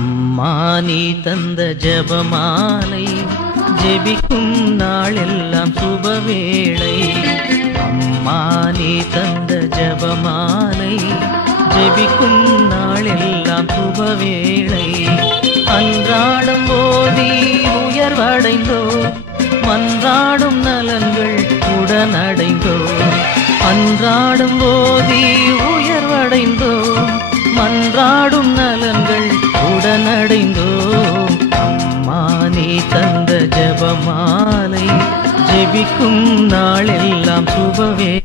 அம்மா நீ தந்த ஜெபமாலை ஜெபிக்கும் நாளெல்லாம் சுபவேளை. அம்மா நீ தந்த ஜெபமாலை ஜெபிக்கும் நாளெல்லாம் சுபவேளை. அன்றாடம் ஓதி உயர்வடைந்தோ மன்றாடும் நலன்கள் உடனடைந்தோ. அன்றாடம் ஓதி உயர்வடைந்தோ மன்றாடும் நலன்கள் உடனடைந்தோம். அம்மா நீ தந்த ஜெபமாலை ஜெபிக்கும் நாளெல்லாம் சுபவே.